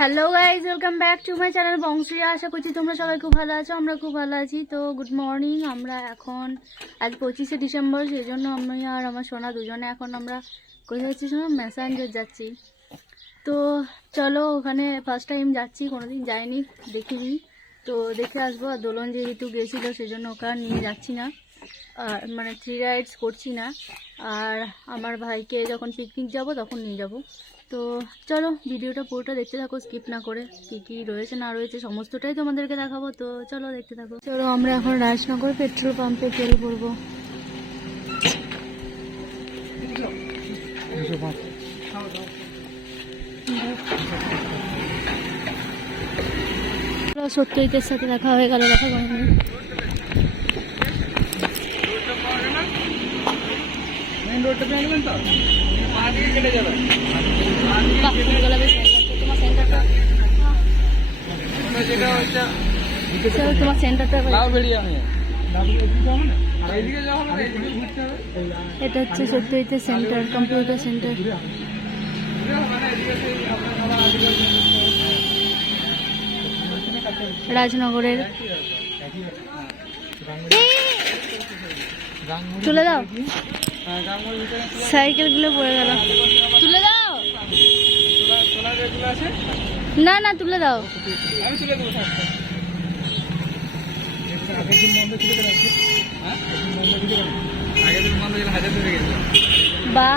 Hello guys, welcome back to my channel বংশিয়া। আশা করছি তোমরা সবাই খুব ভালো আছো, আমরা খুব ভালো আছি। তো গুড মর্নিং। আমরা এখন আজ 25শে ডিসেম্বর, সেই জন্য আমি আর আমার সোনা দুজনে এখন আমরা কোথায় যাচ্ছি শোনো, ম্যাসাঞ্জোর যাচ্ছি। তো চলো, ওখানে ফার্স্ট টাইম যাচ্ছি, কোনোদিন যাইনি, দেখিনি। তো দেখে আসবো। আর দোলন যেহেতু গেছিলো সেই জন্য ওকে আর নিয়ে যাচ্ছি না, আর মানে 3 রাইডস করছি না। আর আমার ভাইকে যখন পিকনিক যাব তখন নিয়ে যাব। তো চলো, ভিডিওটা পুরোটা দেখতে থাকো, স্কিপ না করে। কি কি রয়েছে না রয়েছে সমস্তটাই তোমাদেরকে দেখাবো। তো চলো দেখতে থাকো। চলো, আমরা এখন রাজনগর পেট্রোল পাম্পে তেল ভরবো। সত্যজিতের সাথে দেখা হয়ে গেল, দেখা করেনি। তোমার সেন্টারটা এটা হচ্ছে সত্যজিতের সেন্টার, কম্পিউটার সেন্টার। রাজনগরের তুলে দাও, সাইকেল গুলো পড়ে গেল, তুলে দাও। না না, তুলে দাও। বা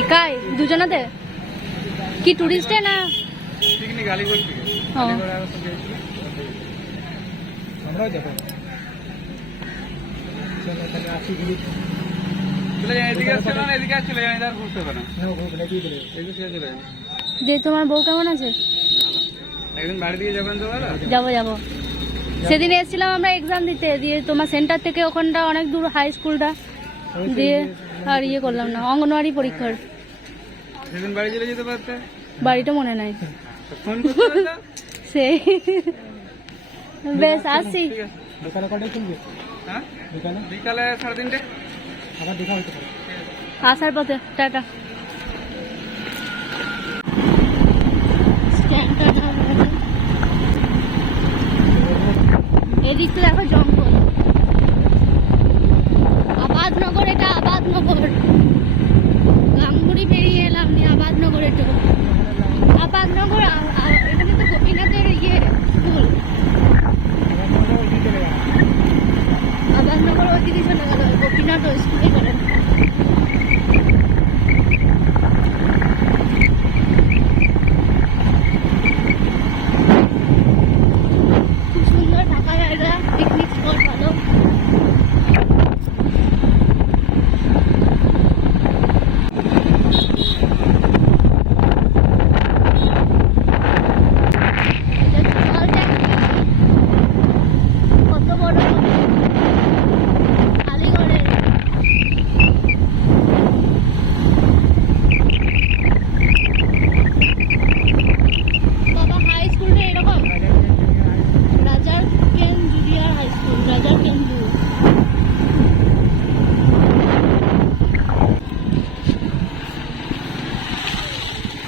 একাই দুজনাতে কি টুরিস্টে না যে তোমার বউ কেমন আছে? যাবো যাবো। সেদিন এসেছিলাম আমরা এক্সাম দিতে, দিয়ে তোমার সেন্টার থেকে ওখানটা অনেক দূর, হাই স্কুলটা দিয়ে আর ইয়ে করলাম না, অঙ্গনওয়াড়ি পরীক্ষার। বাড়িটা মনে নাই সেই। বেশ, আসছি। আসার পথে টাটা। এদিকটা দেখো জঙ্গল, আবাদনগর, এটা আবাদনগর। গাঙ্গুড়ি পেরিয়ে এলাম, নিয়ে আবাদনগর। এটা আবাদনগর, এখানে তো গোপীনাথের ইয়ে স্কুল। আবাদনগর ওইদিকে চলে গেল, গোপীনাথ ওই স্কুলে করেন। খুব সুন্দর ঢাকা জায়গা, পিকনিক স্পট ভালো।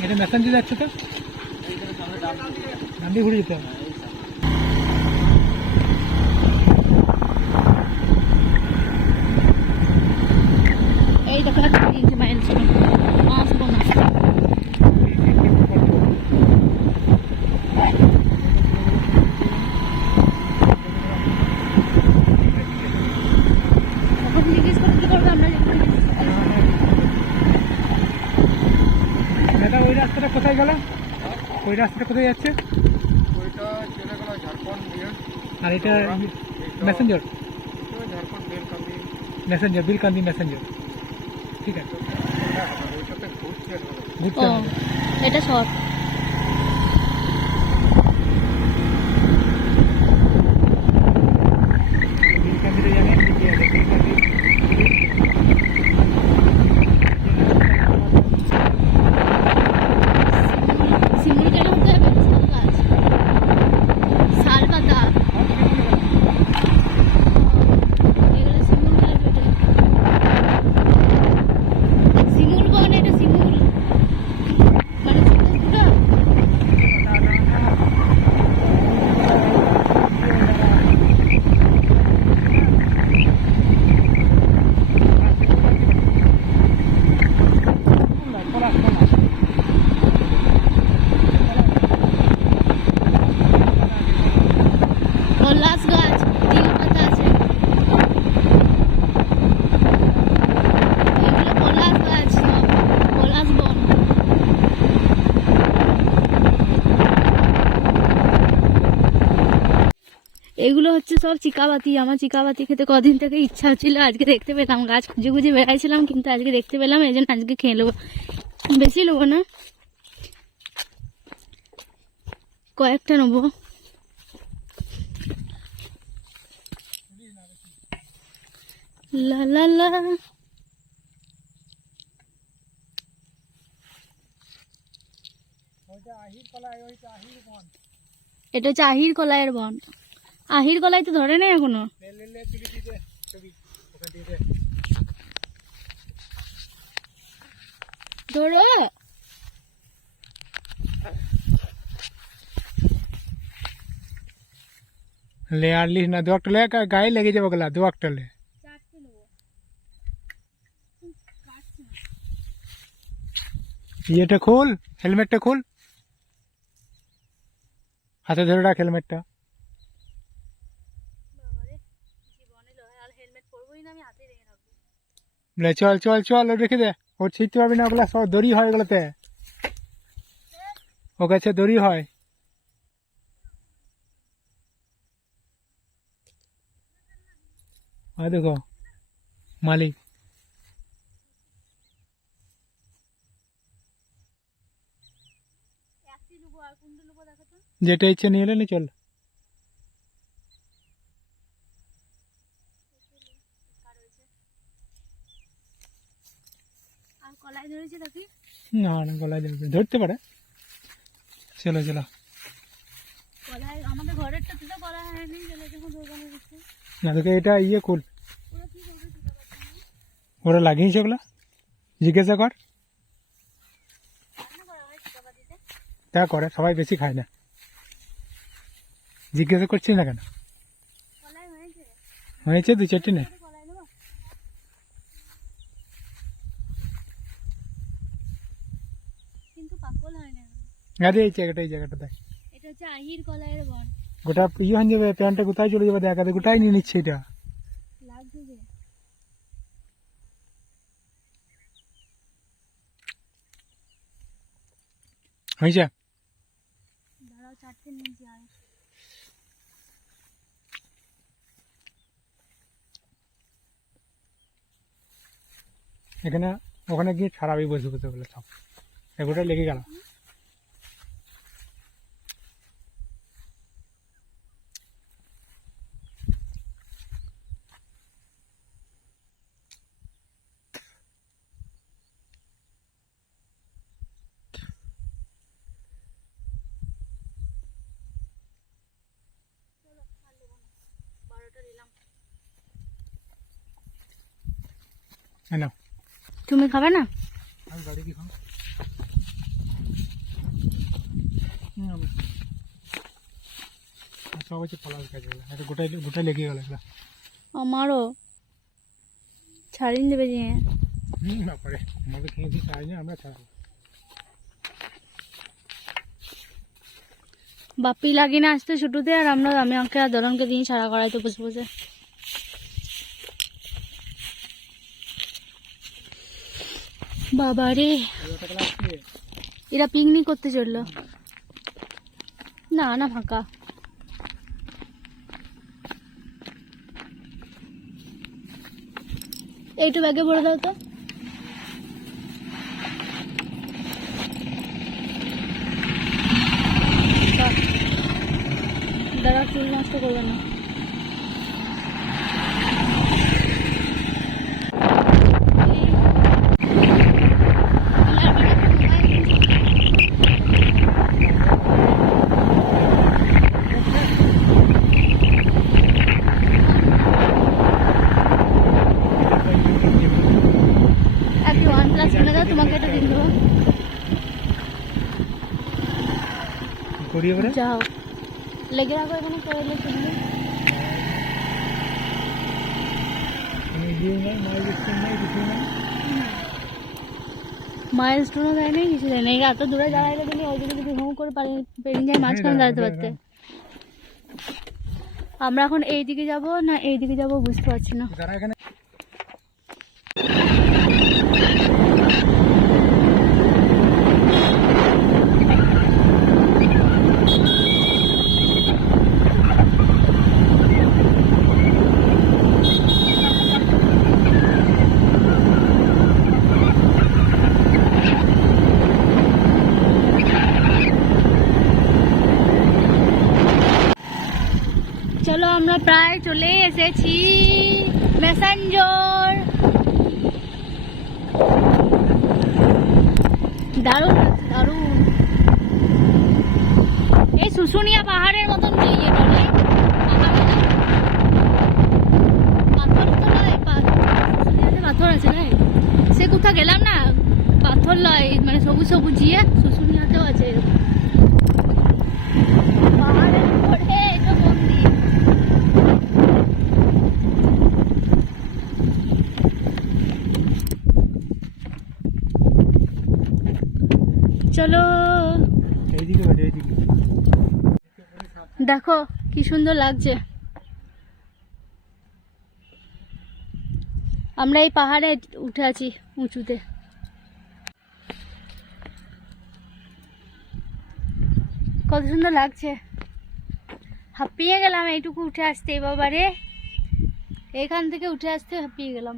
এটা মেসেঞ্জে যাচ্ছে তো, নাম দিয়ে ঘুরে যেতে হবে। এই দেখো 3 মাইল ছিল, আসবো না। এখন জিজ্ঞেস করে কি করবো আমরা? ওই রাস্তাটা কোথায় গেল? ওই রাস্তাটা কোথায় যাচ্ছে? আর এটা মেসেঞ্জর, মেসেঞ্জর বিলকান্দি মেসেঞ্জর। ঠিক আছে, ঘুরতে হবে। এটা শর্ট। বিলকান্দিতে জানেন কি আছে? বিলকান্দি শিমুল কেন হতে হবে? শাল পাতা, এগুলো শিমুল কেন পেটে? শিমুল বন, এটা শিমুল মানে এগুলো হচ্ছে সব চিকাবাতি। আমার চিকাবাতি খেতে কদিন থেকে ইচ্ছা ছিল, আজকে দেখতে পেলাম। গাছ খুঁজে খুঁজে বেড়াইছিলাম, কিন্তু আজকে দেখতে পেলাম, এই জন্য আজকে খেয়ে নেবো। বেশি নেবো না, কয়েকটা নেবো। লা লা লা। এটা হচ্ছে আহির কলাইয়ের বন। আহির কলাই তো ধরে নাই এখনো। ধরো ले আর লিস না, দু একটা লে, গায়ে লেগে যাবে গলা, দু একটা লে। ইয়েটা খোল, হেলমেটটা খোল, হাতে ধরে রাখ হেলমেটটা। লে চল চল চল, ও রেখে দে, ও ছিটতে পারবি না, ওগুলা সব দড়ি হয় ওগুলোতে, ও গাছে দড়ি হয়। আর দেখো মালিক, যেটা ইচ্ছে নিয়ে এলে চল। কলাই ধরেছে দেখি। না না, গলায় ধরবে, ধরতে পারে। চলো চলো। কলাই আমাদের ঘরেরটা তো কলা হয়নি, চলে যখন দোকানে দিচ্ছে। না তোকে এটা ইয়ে খোল, ওরা কি করবে চিকাবাতি? ওরা লাগিয়েছে ওগুলা, জিজ্ঞাসা কর। রান্না করা হয় চিকাবাতিতে? তা করে, সবাই বেশি খায় না। জিজ্ঞাসা করছিস না কেন? কলাই হয়েছে? হয়েছে, দু চারটে নে। কলাই নেবো, কিন্তু পাকল হয় না। আরে এই জায়গাটা, এই জায়গাটা দেখ, এটা হচ্ছে আহির কলাইয়ের বন। গোটা ইয়ে হয়ে যাবে, প্যান্টটা কোথায় চলে যাবে দেখ, গোটাই নিয়ে নিচ্ছে এটা। লাগছে যে হয়েছে। দাঁড়াও, চারটে নিয়েছি আর। এখানে ওখানে গিয়ে ছাড়াবি বসে বসে বলে সব, এগোটাই লেগে গেল। না তুমি খাবে না? আমি গাড়ি কি খাও, সব হচ্ছে ফলার কাজ, এটা গোটাই গোটাই লেগে গেল এগুলা। আমারও ছাড়িয়ে দেবে যে। না পরে আমাকে খেয়ে দিয়ে ছাড়ি না, আমরা ছাড়াবো। বাপি লাগিয়ে না আসতে ছুটুতে, আর আমি আমাকে আর দরনকে দিয়ে ছাড়া করাইতো বসে বসে। বাবা রে, এরা পিকনিক করতে চললো। না না, ফাঁকা। এইটু ব্যাগে ভরে দাও তো। দাঁড়া, চুল নষ্ট করবে না। একটু OnePlus কিনে দাও, তোমাকে একটা দিন দেবো। করিয়ে পরে যাও, লেগে রাখো এখানে, করে লেগে মাইল স্টোনও দেয় নাই, কিছু দেয় নাই। এত দূরে দাঁড়াইলে তুমি ওই দিকে যদি হুম করে পেরিয়ে যায়, মাঝখানে দাঁড়াতে পারতে। আমরা এখন এই দিকে যাব না এই দিকে যাব বুঝতে পারছি না। এখানে চলো আমরা প্রায় চলে এসেছি মেসেঞ্জর। দারুণ লাগছে, দারুণ। এই শুশুনিয়া পাহাড়ের মতন যে ইয়েটা নেই, পাথর তো নয়, শুশুনিয়াতে পাথর আছে না, সে কোথাও গেলাম না, পাথর লয় মানে সবুজ সবুজ ইয়ে, শুশুনিয়াতেও আছে এরকম। পাহাড়ের উপরে এটা মন্দির। চলো এইদিকে বাজে, এইদিকে। দেখো কি সুন্দর লাগছে। আমরা এই পাহাড়ে উঠে আছি উঁচুতে। কত সুন্দর লাগছে, হাঁপিয়ে গেলাম এইটুকু উঠে আসতে বাবারে, এখান থেকে উঠে আসতে হাঁপিয়ে গেলাম।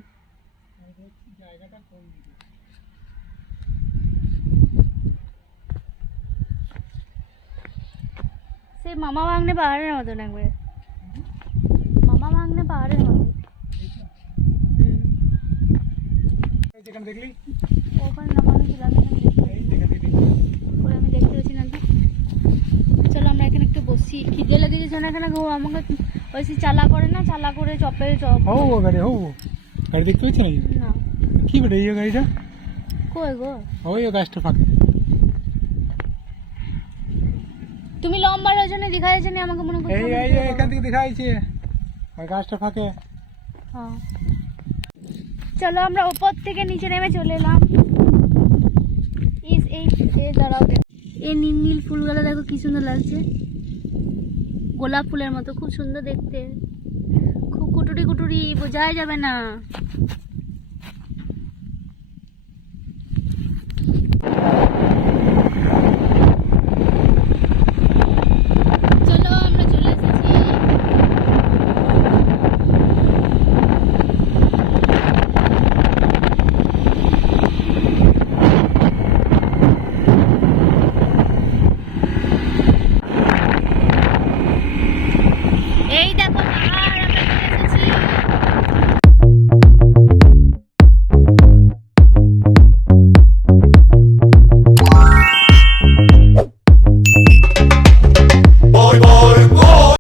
সে মামা ভাঙনে পাহাড়ের মতন একবারে, মামা ভাঙনে পাহাড়ের মতন। যেখানে দেখলি ওখানে নামানো ছিল, আমি দেখতে পাচ্ছি না তো। চলো আমরা এখানে একটু বসি, খিদে লেগে গেছে না, এখানে আমাকে ওই চালা করে না, চালা করে চপের চপ। হো গাড়ি, হো গাড়ি দেখতে পাচ্ছি নাকি? না কি বেটা এই গাড়িটা? কই গো, ওই গাছটা ফাঁকে। তুমি লম্বা রজনে দেখা যাচ্ছে না আমাকে, মনে করছো এই এই এই এখান থেকে দেখা যাচ্ছে, ওই গাছটা ফাঁকে। হ্যাঁ চলো আমরা উপর থেকে নিচে নেমে চলে এলাম। এই দাঁড়াও, দেখ এই নীল নীল ফুলগুলো দেখো কি সুন্দর লাগছে, গোলাপ ফুলের মতো, খুব সুন্দর দেখতে, খুব কুটুরি কুটুরি, বোঝাই যাবে না।